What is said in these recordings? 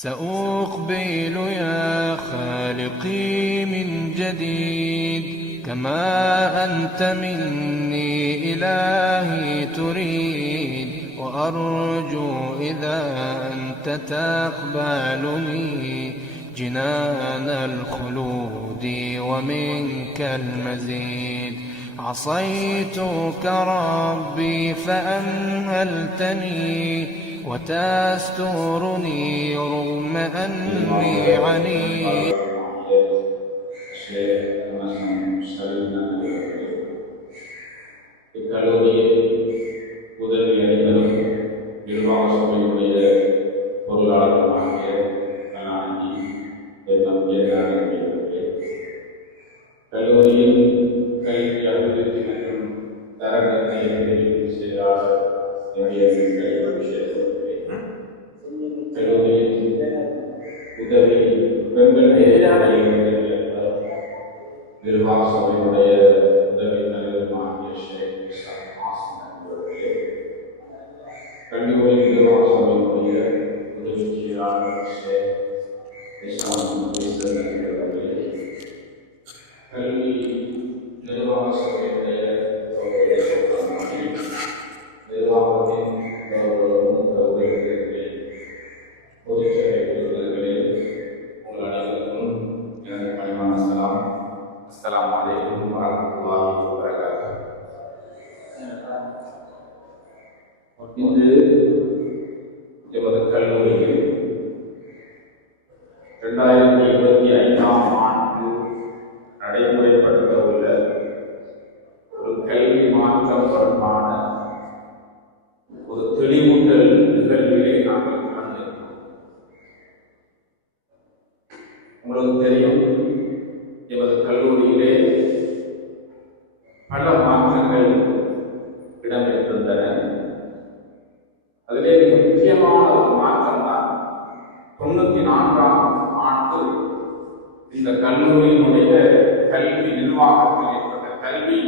سأقبل يا خالقي من جديد كما أنت مني إلهي تريد، وأرجو إذا أنت تقبلني جنان الخلود ومنك المزيد. عصيتك ربي فأمهلتني وتسترني رغم أني عنيد. இக்கல்லூரியில் உதவி அளிப்பதும் நிர்வாக சபையினுடைய பொருளாளருமாகிய கலாநிதி கல்லூரியில் கல்வி அபிவிருத்தி மற்றும் தர நிர்ணய பிரிவு செயலாளர் கல்லூரியில் உதவி பெண்கள் நிர்வாக சபையினுடைய உதவி தலைவருமாகிய கல்லூரி நிர்வாக சபையினுடைய உதவி செயலாளர் கல்வி நிர்வாக சபையினுடைய நிர்வாகத்தின் பொதுச்சபை உறுப்பினர்களில் உங்கள் அனைவருக்கும் எனது பணிவான சலாம். அஸ்ஸலாமு அலைக்கும் வரஹ்மத்துல்லாஹி வபரகாத்துஹு. இன்று எமது கல்லூரியில் 2025ஆம் ஆண்டு நடைமுறைப்படுத்த உள்ள ஒரு கல்வி மாற்றம் தொடர்பான ஒரு தெளிவூட்டல் நிகழ்விலே நாங்கள் கலந்திருக்கிறோம். உங்களுக்கு தெரியும், எமது கல்லூரியிலே பல மாற்றங்கள் இடம்பெற்றிருந்தன. அதிலே மிக முக்கியமான ஒரு மாற்றம் தான் 94ஆம் ஆண்டு இந்த கல்லூரியினுடைய கல்வி நிர்வாகத்தில் ஏற்பட்ட கல்வி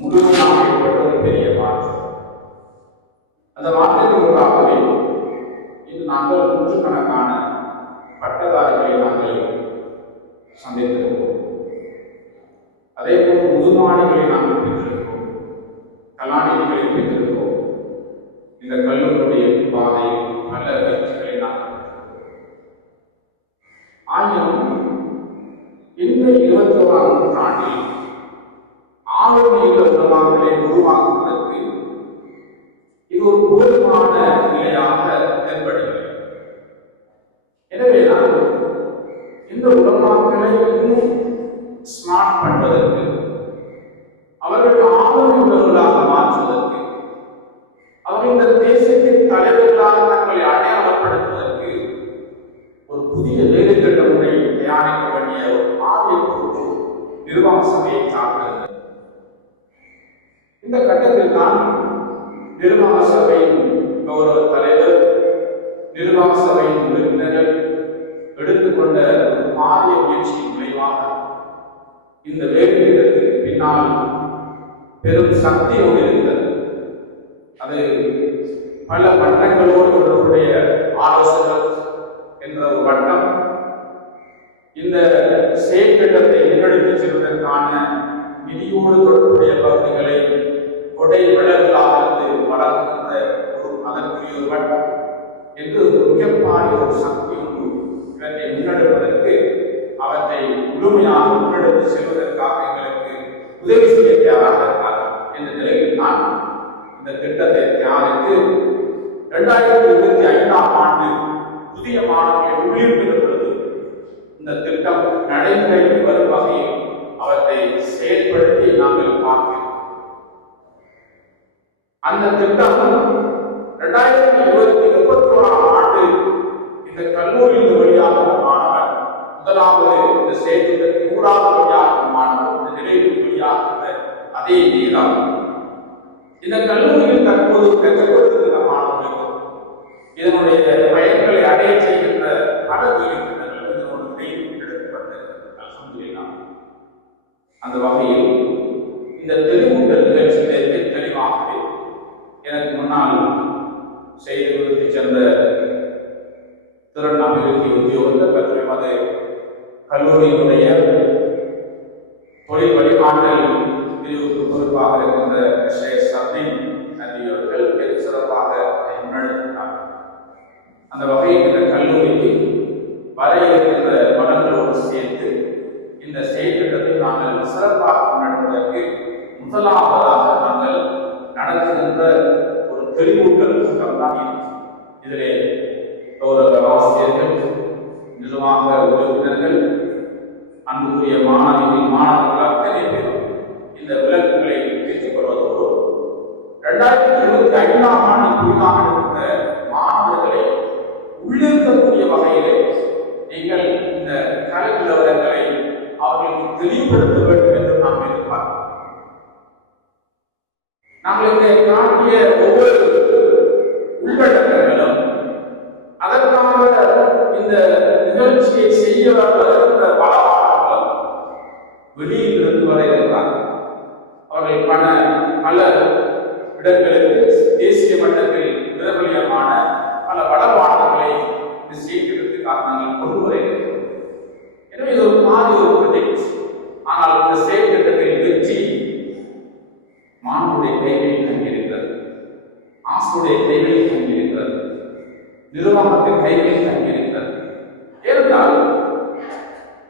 முழுமையாக ஏற்பட்ட ஒரு பெரிய மாற்றம். அந்த மாற்றத்திற்காகவே இன்று நாங்கள் நூற்றுக்கணக்கான பட்டதாரிகளை நாங்கள் சந்தித்திருக்கிறோம். அதே போல் முதுமானிகளை நாங்கள் பெற்றிருக்கிறோம், கலாநிதிகளை பெற்றிருக்கிறோம். இந்த கல்லூரியுடைய பாதை பல வெற்றிகளை நாங்கள் பெற்றிருக்கிறோம். ஆயினும் இந்த 21ஆம் நூற்றாண்டில் ஆளுநர் உலகங்களை உருவாக்குவதற்கு இது ஒரு போதுமான நிலையாக தென்படுகிறது. எனவேதான் இந்த உலகங்களை இன்னும் ஸ்மார்ட் பண்ணுவதற்கு, அவர்கள் ஆளுநர்களாக மாற்றுவதற்கு, அவர்கள் இந்த தேசத்தின் தலைவர்களாக தங்களை அடையாளப்படுத்துவதற்கு ஒரு புதிய வேலைத்திட்ட முறை தயாரிக்க வேண்டிய ஒரு பாரிய பொறுப்பு நிர்வாக சபையை சார்ந்தது. இந்த கட்டத்தில் தான் நிர்வாக சபையின் கௌரவ தலைவர், நிர்வாக சபையின் உறுப்பினர்கள் எடுத்துக்கொண்ட ஒரு பாரிய முயற்சியின் விளைவாக இந்த வேலைத்திட்டத்திற்கு பின்னால் பெரும் சக்தி ஒன்று இருக்கிறது. அது பல வட்டங்களோடு தொடர்புடைய ஆலோசகர் என்ற ஒரு வட்டம் இந்த செயற்திட்டத்தை முன்னெடுத்துச் செல்வதற்கான நிதியோடு தொடர்புடைய பகுதிகளை கொடை விளர்களாக வழங்குகின்ற ஒரு அதற்குரிய ஒரு வட்டம் என்று மிகப்பாரிய ஒரு சக்தி ஒன்று இவற்றை முன்னெடுப்பதற்கு, அவற்றை முழுமையாக முன்னெடுத்து செல்வதற்காக எங்களுக்கு உதவி செய்ய தயாராக இருக்கிறார் என்ற நிலையில் தான் இந்த திட்டத்தை தயாரித்து 2025ஆம் ஆண்டு புதிய மாணவர்களை உள்ளிருக்கிற பொழுது இந்த திட்டம் நடைமுறைக்கு வரும் வகையில் அவற்றை செயல்படுத்தி நாங்கள் பார்க்கிறோம். அந்த திட்டம் 2021ஆம் ஆண்டு இந்த கல்லூரியில் வெளியாக மாணவர் முதலாவது இந்த செயல்திட்டத்தின் ஊடாக வெளியாக மாணவர் இந்த நிலையில் வெளியாகின்ற அதே நேரம் இந்த கல்லூரியில் தற்போது கற்றுக்கொடுக்கிற மாணவர்களுக்கும் இதனுடைய பயன்களை அடைய செய்கின்ற பல வேலைத்திட்டங்கள் இதனோடு எடுக்கப்பட்டிருக்கிறது. அந்த வகையில் இந்த தெளிவூட்டல் நிகழ்ச்சியிலே தெளிவாகவே எனக்கு முன்னால் செய்து சென்ற திறன் அபிவிருத்தி உத்தியோகத்தை மற்றும் அது கல்லூரியினுடைய தொழில் வழிகாட்டல் பிரிவுக்கு பொறுப்பாக இருக்கின்ற சர்தீன் அவர்கள் மிக சிறப்பாக முன்னெடுத்தார். அந்த வகையில் இந்த கல்லூரிக்கு வர இருக்கின்ற வளங்களோடு சேர்த்து இந்த செயற்திட்டத்தை நாங்கள் சிறப்பாக முன்னெடுப்பதற்கு முதலாவதாக நாங்கள் நடத்துகின்ற ஒரு தெளிவூட்டல் கூட்டம் தான் இதிலே ஆசிரியர்கள், நிர்வாக உறுப்பினர்கள், அன்புக்குரிய மாணவர்கள் அத்தனை பேரும் இந்த விளக்குகளை பெற்றுக்கொள்வதோடு 2025ஆம் ஆண்டு புதிதாக இருக்கின்ற மாணவர்களை உள்ளிருக்கக்கூடிய வகையிலே நீங்கள் இந்த கலை நிலவரங்களை அவர்களுக்கு தெளிவுபடுத்த வேண்டும் என்று நாம் எதிர்பார்க்கிறோம். நாங்கள் இங்கே காட்டிய ஒவ்வொரு உள்ளடக்கங்களும் அதற்காக இந்த நிகழ்ச்சியை செய்ய வருகின்ற பலவாளர்களும் வெளியில் இருந்து வர இருக்கிறார்கள். அவர்கள் பல இடங்களுக்கு தேசிய மட்டத்தில் பிரபலியமான பல வடபாடங்களை இந்த செயற்திட்டத்துக்காக நாங்கள் கொண்டு வர இருக்கிறோம். எனவே இது ஒரு ப்ராஜெக்ட். ஆனால் இந்த செயற்திட்டத்தில் வெற்றி மாணவருடைய கைகளில் தங்கியிருக்கிறது, ஆசிரியருடைய கைகளில் தங்கியிருக்கிறது, நிர்வாகத்தின் கைகளில் தங்கியிருக்கிறது. ஏனென்றால்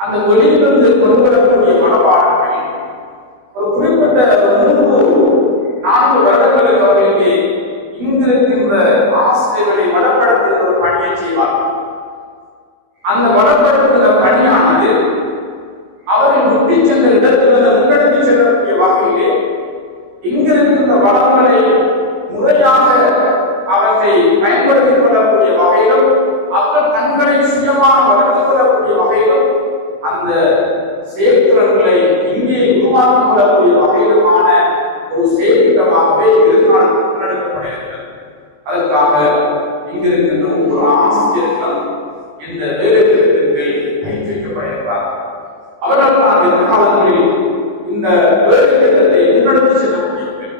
அந்த வெளியிலிருந்து கொண்டு வரக்கூடிய மனப்பாடங்கள் ஒரு குறிப்பிட்ட 3-4 வருடங்களுக்கு அவர்களுக்கு இங்கிருக்கின்ற ஆசிரியர்களை வளப்படுத்துகிற ஒரு பணியை செய்வார்கள். அந்த வளப்படுத்துகிற பணியானது அவர்கள் முட்டி சென்ற இடத்திலிருந்து முன்னெடுத்து செல்லக்கூடிய வகையிலே இங்கிருக்கின்ற வளங்களை முறையாக அவற்றை பயன்படுத்திக் கொள்ளக்கூடிய வகையிலும் அவர்கள் தங்களை சுயமாக வளர்த்துக் கொள்ளக்கூடிய வகையிலும் அந்த செயற்திறன்களை இங்கே உருவாக்கிக் கொள்ளக்கூடிய வகையிலுமான ஒரு செயற்திட்டமாகவே எதிர்காலம் முன்னெடுக்கப்பட இருக்கிறது. அதற்காக இங்கிருக்கின்ற ஒவ்வொரு ஆசிரியர்களும் இந்த வேலை திட்டத்தில் பயிற்றுவிக்கப்பட இருக்கிறார்கள். அவர்கள் தான் எதிர்காலங்களில் இந்த வேலை திட்டத்தை முன்னெடுத்து செல்லக்கூடியவர்கள்.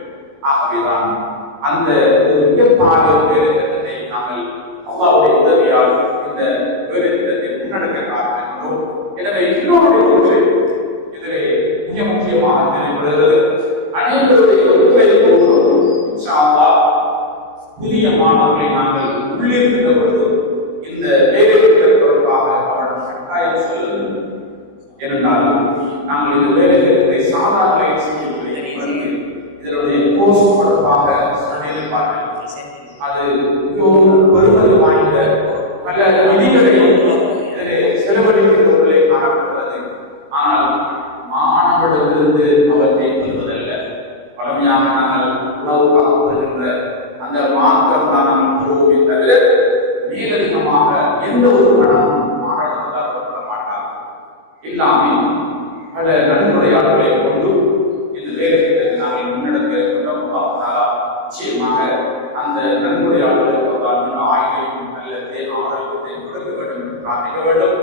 ஆகவேதான் அந்த ஒரு மிகப்பாக வேலை திட்டத்தை நாங்கள் அல்லாஹ்வுடைய உதவியால் இந்த வேலை திட்டத்தை முன்னெடுக்க காத்திருக்கிறோம். எனவே இன்னொரு ஒன்று இதிலே மிக முக்கியமாக தெரிவிக்கிறது, அனைவருடைய ஒத்துழைப்போடு இன்ஷா அல்லாஹ் புதிய மாணவர்களை நாங்கள் உள்ளிருக்கின்ற பொழுது இந்த வேலை திட்டம் தொடர்பாக அவர்கள் கட்டாயம் சொல்ல வேண்டும். ஏனென்றால் நாங்கள் இந்த வேலை திட்டத்தை சாதாரண செய்யவில்லை. இதனுடைய கோர்ஸ் தொடர்பாக ஸ்டடியை பார்க்கிறோம். அது மிகவும் பெருமதி வாய்ந்த பல நிதிகளை இதிலே செலவழிக்கிறவர்களே காணப்படுகிறது. ஆனால் மாணவர்களிடமிருந்து அவற்றை பெறுவதல்ல. பழமையாக நாங்கள் உணவுக்காக பெறுகின்ற அந்த மாற்றம் தான் நாங்கள் பெறுவோமே தவிர மேலதிகமாக எந்த ஒரு பணமும் மாணவர்களால் பெற மாட்டார். எல்லாமே பல நன்முறையாளர்களை கொண்டு இந்த வேலை திட்டத்தை நாங்கள் முன்னெடுக்க இருக்கின்றோம். நிச்சயமாக அந்த நன்முறையாளர்களுக்கு ஆய்வையும் நல்லத்தை ஆரோக்கியத்தை கொடுக்க வேண்டும் என்று பிரார்த்திக்க வேண்டும்.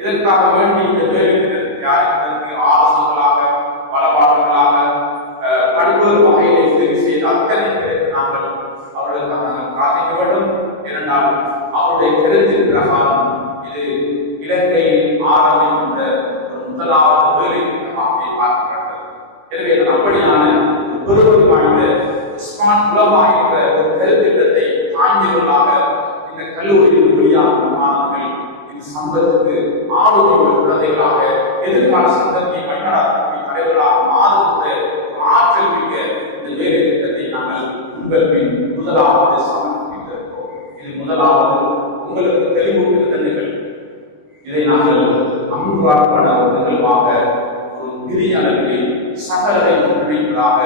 இதற்காக வேண்டி இந்த வேலை திட்டத்தை தயாரிப்பதற்கு ஆலோசகர்களாக பலபாடல்களாக பல்வேறு வகையிலே உதவி செய்த அத்தனை பேருக்கு நாங்கள் அவர்களுக்காக நாங்கள் பிரார்த்திக்க வேண்டும். ஏனென்றால் அவருடைய கருத்தின் பிரகாரம் இது இலங்கையில் ஆரம்பிக்கின்ற ஒரு முதலாவது வேலை திட்டமாக பார்க்கப்படுகிறது. எனவே அப்படியான பெருமதி வாய்ந்த ஸ்மார்ட் உலகமாக என்ற ஒரு கருத்திட்டத்தை தாங்கியவர்களாக இந்த கல்லூரியில் வெளியாகும் மாணவர்கள் இந்த சமூகத்துக்கு ஆளுநர் குழந்தைகளாக எதிர்கால சந்ததியை பயன்படாத தலைவர்களாக மாறுகின்ற ஆற்றல் மிக்க இந்த வேலை திட்டத்தை நாங்கள் உங்கள் பின் முதலாவது சமர்ப்பித்திருக்கிறோம். இது முதலாவது உங்களுக்கு தெளிவூட்டுகிற நிகழ்வு. இதை நாங்கள் அங்குவார்ப்பண நிகழ்வாக ஒரு பெரிய அளவில் சகலை ஒன்றிணைப்பதாக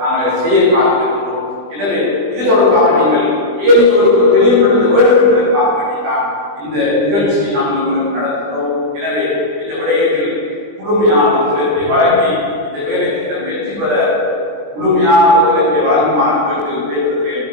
நாங்கள் செய்ய காத்திருக்கிறோம். எனவே இது தொடர்பாக நீங்கள் ஏதொருக்கு தெளிவுபடுத்த வேண்டும் என்பதற்காக வேண்டிதான் இந்த நிகழ்ச்சியை நாங்கள் உங்களுக்கு நடத்துகிறோம். எனவே இந்த விடயத்தில் முழுமையான ஒத்துழைப்பை வழங்கி இந்த வேலை திட்டம் வெற்றி பெற முழுமையான ஒத்துழைப்பை வழங்குமாறு கேட்டு விடைபெறுகிறேன்.